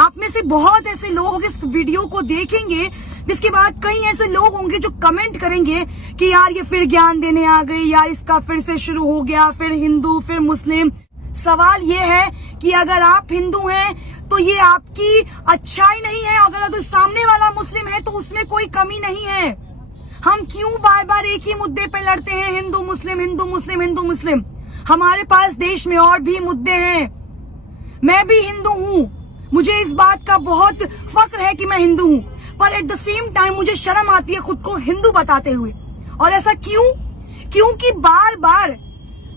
आप में से बहुत ऐसे लोग इस वीडियो को देखेंगे, जिसके बाद कई ऐसे लोग होंगे जो कमेंट करेंगे कि यार ये फिर ज्ञान देने आ गई, यार इसका फिर से शुरू हो गया, फिर हिंदू फिर मुस्लिम। सवाल ये है कि अगर आप हिंदू हैं तो ये आपकी अच्छाई नहीं है, अगर सामने वाला मुस्लिम है तो उसमें कोई कमी नहीं है। हम क्यों बार बार एक ही मुद्दे पे लड़ते हैं, हिंदू मुस्लिम हिंदू मुस्लिम हिंदू मुस्लिम? हमारे पास देश में और भी मुद्दे हैं। मैं भी हिंदू हूँ, मुझे इस बात का बहुत फक्र है कि मैं हिंदू हूँ, पर एट द सेम टाइम मुझे शर्म आती है खुद को हिंदू बताते हुए। और ऐसा क्यों? क्योंकि बार बार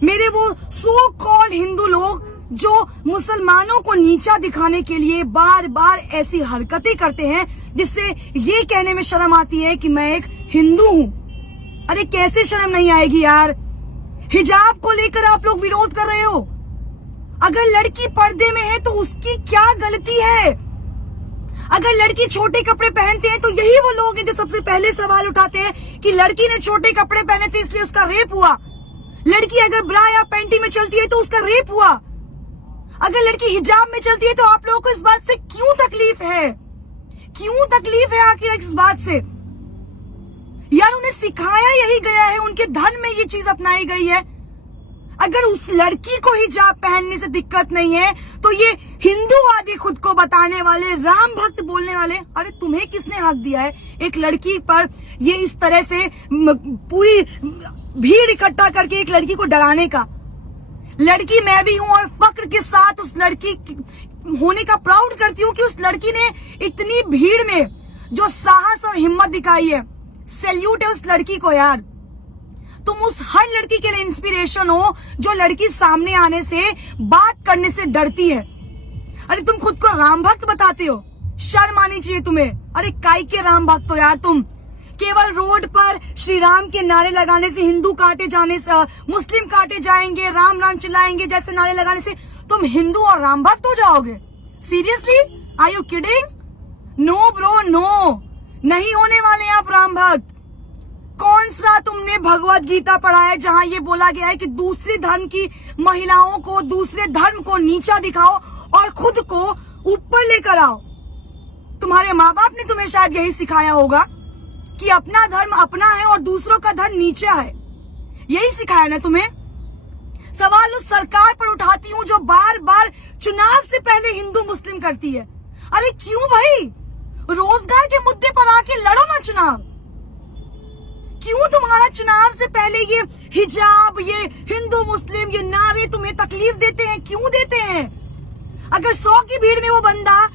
मेरे वो सो कॉल्ड हिंदू लोग जो मुसलमानों को नीचा दिखाने के लिए बार बार ऐसी हरकतें करते हैं, जिससे ये कहने में शर्म आती है कि मैं एक हिंदू हूँ। अरे कैसे शर्म नहीं आएगी यार? हिजाब को लेकर आप लोग विरोध कर रहे हो। अगर लड़की पर्दे में है तो उसकी क्या गलती है? अगर लड़की छोटे कपड़े पहनते हैं तो यही वो लोग हैं जो सबसे पहले सवाल उठाते हैं कि लड़की ने छोटे कपड़े पहने थे इसलिए उसका रेप हुआ। लड़की अगर ब्रा या पैंटी में चलती है तो उसका रेप हुआ। अगर लड़की हिजाब में चलती है तो आप लोगों को इस बात से क्यों तकलीफ है? क्यों तकलीफ है आखिर इस बात से? यार उन्हें सिखाया यही गया है, उनके धर्म में ये चीज अपनाई गई है। अगर उस लड़की को हिजाब पहनने से दिक्कत नहीं है तो ये हिंदूवादी खुद को बताने वाले, राम भक्त बोलने वाले, अरे तुम्हें किसने हक दिया है एक लड़की पर ये इस तरह से पूरी भीड़ इकट्ठा करके एक लड़की को डराने का? लड़की मैं भी हूं और फक्र के साथ उस लड़की होने का प्राउड करती हूँ कि उस लड़की ने इतनी भीड़ में जो साहस और हिम्मत दिखाई है। सैल्यूट है उस लड़की को यार। तुम उस हर लड़की के लिए इंस्पिरेशन हो जो लड़की सामने आने से, बात करने से डरती है। अरे तुम खुद को राम भक्त बताते हो, शर्म आनी चाहिए तुम्हें। अरे काय के राम भक्त हो यार तुम? केवल रोड पर श्री राम के नारे लगाने से, हिंदू काटे जाने से, मुस्लिम काटे जाएंगे, राम राम चिल्लाएंगे जैसे नारे लगाने से तुम हिंदू और राम भक्त हो जाओगे? Seriously? Are you kidding? No bro no, नहीं होने वाले आप राम भक्त। कौन सा तुमने भगवत गीता पढ़ा है जहां ये बोला गया है कि दूसरे धर्म की महिलाओं को, दूसरे धर्म को नीचा दिखाओ और खुद को ऊपर लेकर आओ? तुम्हारे माँ बाप ने तुम्हें शायद यही सिखाया होगा कि अपना धर्म अपना है और दूसरों का धर्म नीचा है। यही सिखाया ना तुम्हें? सवाल उस सरकार पर उठाती हूँ जो बार बार चुनाव से पहले हिंदू मुस्लिम करती है। अरे क्यों भाई? रोजगार के मुद्दे पर आके लड़ो ना चुनाव। क्यों तुम्हारा चुनाव से पहले ये हिजाब, ये हिंदू मुस्लिम, ये नारे तुम्हें तकलीफ देते हैं? क्यों देते हैं? अगर 100 की भीड़ में वो बंदा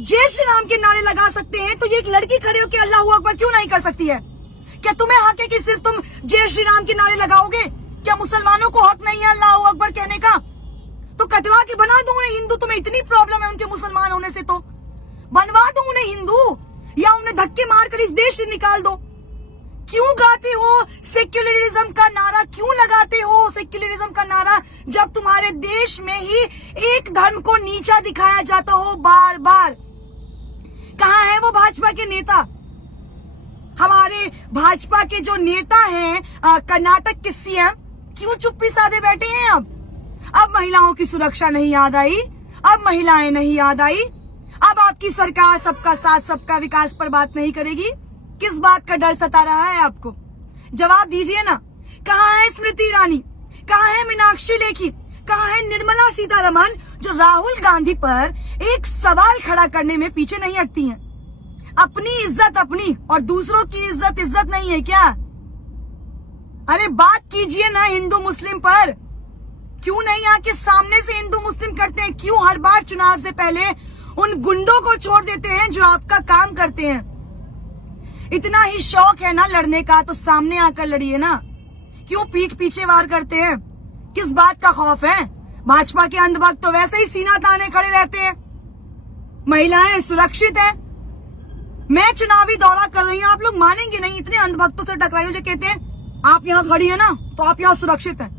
जय श्री राम के नारे लगा सकते हैं तो ये एक लड़की खड़े होकर अल्लाह अकबर क्यों नहीं कर सकती है? क्या तुम्हें हक है कि सिर्फ तुम जय श्री राम के नारे लगाओगे? क्या मुसलमानों को हक नहीं है अल्लाह अकबर कहने का? तो कटवा के बना दो उन्हें हिंदू। तुम्हें इतनी प्रॉब्लम है उनके मुसलमान होने से तो बनवा दो उन्हें हिंदू, या उन्हें धक्के मारकर इस देश से निकाल दो। क्यों गाते हो सेक्युलरिज्म का नारा? क्यों लगाते हो सेक्युलरिज्म का नारा जब तुम्हारे देश में ही एक धर्म को नीचा दिखाया जाता हो बार बार? कहाँ है वो भाजपा के नेता? हमारे भाजपा के जो नेता हैं कर्नाटक के सीएम, क्यों चुप्पी साधे बैठे हैं? अब महिलाओं की सुरक्षा नहीं याद आई? अब महिलाएं नहीं याद आई? अब आपकी सरकार सबका साथ सबका विकास पर बात नहीं करेगी? किस बात का डर सता रहा है आपको? जवाब दीजिए ना। कहाँ है स्मृति ईरानी? कहाँ है मीनाक्षी लेखी? कहाँ है निर्मला सीतारमण जो राहुल गांधी पर एक सवाल खड़ा करने में पीछे नहीं हटती हैं? अपनी इज्जत अपनी और दूसरों की इज्जत नहीं है क्या? अरे बात कीजिए ना हिंदू मुस्लिम पर। क्यों नहीं आके सामने से हिंदू मुस्लिम करते हैं? क्यों हर बार चुनाव से पहले उन गुंडों को छोड़ देते हैं जो आपका काम करते हैं? इतना ही शौक है ना लड़ने का तो सामने आकर लड़िए ना। क्यों पीठ पीछे वार करते हैं? किस बात का खौफ है? भाजपा के अंधभक्त तो वैसे ही सीना ताने खड़े रहते हैं। महिलाएं सुरक्षित है। मैं चुनावी दौरा कर रही हूँ, आप लोग मानेंगे नहीं, इतने अंधभक्तों से टकराई हो जो कहते हैं आप यहाँ खड़ी है ना तो आप यहाँ सुरक्षित है।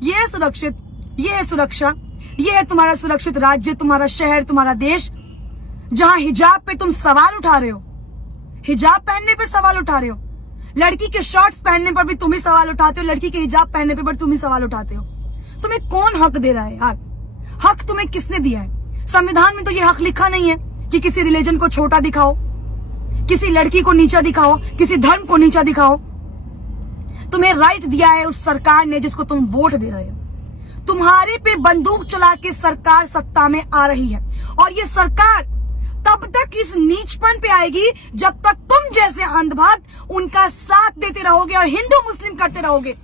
ये है सुरक्षित, ये है सुरक्षा, ये है तुम्हारा सुरक्षित राज्य, तुम्हारा शहर, तुम्हारा देश, जहाँ हिजाब पे तुम सवाल उठा रहे हो। हिजाब पहनने पे सवाल उठा रहे हो। लड़की के शॉर्ट्स पहनने पर भी तुम ही सवाल उठाते हो, लड़की के हिजाब पहनने पे पर तुम ही सवाल उठाते हो। तुम्हें कौन हक दे रहा है यार? हक तुम्हें किसने दिया है? संविधान में तो ये हक लिखा नहीं है कि किसी रिलीजन को छोटा दिखाओ, किसी लड़की को नीचा दिखाओ, किसी धर्म को नीचा दिखाओ। तुम्हें राइट दिया है उस सरकार ने जिसको तुम वोट दे रहे हो। तुम्हारे पे बंदूक चला के सरकार सत्ता में आ रही है और ये सरकार तब तक इस नीचपन पे आएगी जब तक तुम जैसे अंधभक्त उनका साथ देते रहोगे और हिंदू मुस्लिम करते रहोगे।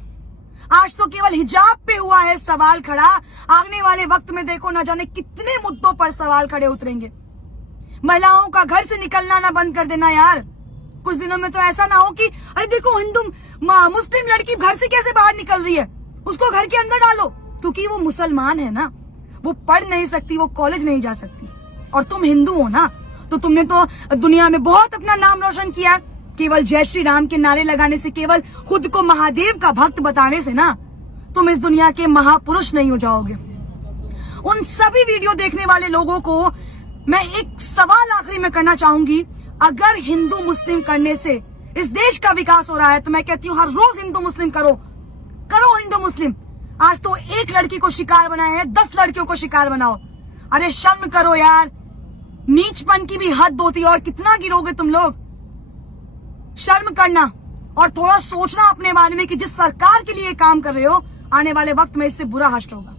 आज तो केवल हिजाब पे हुआ है सवाल खड़ा, आने वाले वक्त में देखो न जाने कितने मुद्दों पर सवाल खड़े उतरेंगे। महिलाओं का घर से निकलना ना बंद कर देना यार। कुछ दिनों में तो ऐसा ना हो कि अरे देखो हिंदू मुस्लिम लड़की घर से कैसे बाहर निकल रही है, उसको घर के अंदर डालो, क्योंकि वो मुसलमान है ना, वो पढ़ नहीं सकती, वो कॉलेज नहीं जा सकती। और तुम हिंदू हो ना, तो तुमने तो दुनिया में बहुत अपना नाम रोशन किया। केवल जय श्री राम के नारे लगाने से, केवल खुद को महादेव का भक्त बताने से ना तुम इस दुनिया के महापुरुष नहीं हो जाओगे। उन सभी वीडियो देखने वाले लोगों को मैं एक सवाल आखिरी में करना चाहूंगी, अगर हिंदू मुस्लिम करने से इस देश का विकास हो रहा है तो मैं कहती हूँ हर रोज हिंदू मुस्लिम करो हिंदू मुस्लिम। आज तो एक लड़की को शिकार बनाए हैं, 10 लड़कियों को शिकार बनाओ। अरे शर्म करो यार, नीचपन की भी हद होती है और कितना गिरोगे तुम लोग। शर्म करना और थोड़ा सोचना अपने बारे में कि जिस सरकार के लिए काम कर रहे हो आने वाले वक्त में इससे बुरा हश्र होगा।